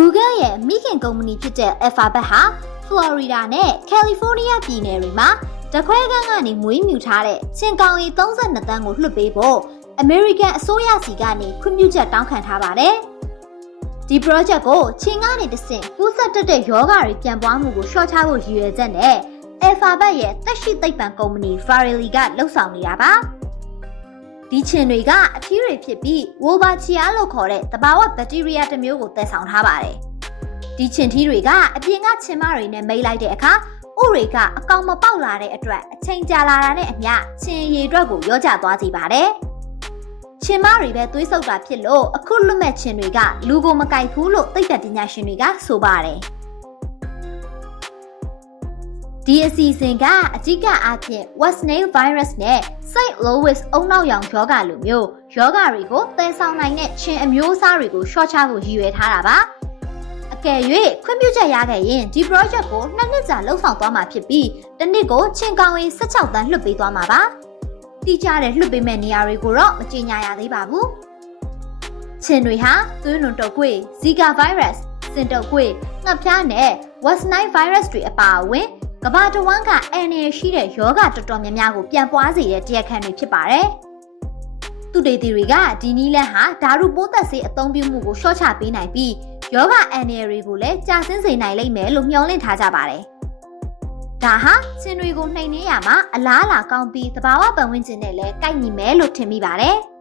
Google ရဲ့မိခင်ကုမ္ပဏီဖြစ်တဲ့ Alphabet ဟာ Florida နဲ့ California ပြည်နယ်တွေမှာတခွဲခန်းကနေမွေးမြူထားတဲ့ချင်းကောင်ရီ32တန်းကိုလွှတ်ပေးဖို့ American အစိုးရစီကနေခွင့်ပြုချက်တောင်းခံထားပါတယ်။ဒီ project ကိုချင်းကနေတဆင့်ကူးစက်တဲ့ယောဂတွေပြန်ပွားမှုကိုလျှော့ချဖို့ရည်ရွယ်ချက်နဲ့ Alphabet ရဲ့သက်ရှိသိပ္ပံကုမ္ပဏီ Farley ကလှုပ်ဆောင်နေတာပါ။ဒီချင်းတွေကအထီးတွေဖြစ်ပြီး Wolbachia လို့ခေါ်တဲ့တဘာဝဘက်တီးရီးယားတစ်မျိုးကိုသယ်ဆောင်ထားပါတယ်။ဒီချင်းထီးတွေကအပြင်ကချင်းမတွေနဲ့မိတ်လိုက်တဲ့အခါဥတွေကအကောင်မပေါက်လာတဲ့အတွက်အချိန်ကြာလာတာနဲ့အမျှချင်းရည်အတွက်ကိုရောကျသွားစေပါတယ်။ချင်းမတွေပဲသွေးဆုပ်တာဖြစ်လို့အခုလွတ်မဲ့ချင်းတွေကလူကိုမကိုက်ဘူးလို့သိပ္ပံပညာရှင်တွေကဆိုပါတယ်။ဒီအစီအစဉ်ကအဓိကအားဖြင့် West Nile virus နဲ့ St. Louis အုံနောက်ရောင်ယောဂလိုမျိုးယောဂတွေကိုသယ်ဆောင်နိုင်တဲ့ချင်းအမျိုးအစားတွေကိုရှော့ချဖို့ရည်ရွယ်ထားတာပါ။အကယ်၍ခွင့်ပြုချက်ရခဲ့ရင်ဒီ project ကို2နှစ်ကြာလှုပ်ဆောင်သွားမှာဖြစ်ပြီးတစ်နှစ်ကိုချင်းကောင်ရီ16တန်းလွှတ်ပေးသွားမှာပါ။တိကျတဲ့လွှတ်ပေးမဲ့နေရာတွေကိုတော့မကြေညာရသေးပါဘူး။ချင်းတွေဟာသွေးလွန်တုပ်ကွေး Zika virus စင်တုပ်ကွေးငှက်ဖျားနဲ့ West Nile virus တွေအပါအဝင်ကမ္ဘာတဝန်းကအန္တရာယ်ရှိတဲ့ယောဂတော်တော်များများကိုပြန်ပွားစေတဲ့တရားခံတွေဖြစ်ပါတယ်။သူတေသီတွေကဒီနည်းလမ်းဟာဓာတုပိုးသက်ဆေးအသုံးပြုမှုကိုလျှော့ချပေးနိုင်ပြီးယောဂအန္တရာယ်တွေကိုလည်းကြာဆင်းစေနိုင်လိမ့်မယ်လို့မျှော်လင့်ထားကြပါတယ်။ဒါဟာဆင်တွေကိုနှိမ်နင်းရမှာအလားအလာကောင်းပြီးသဘာဝပတ်ဝန်းကျင်နဲ့လည်းကိုက်ညီမယ်လို့ထင်မိပါတယ်။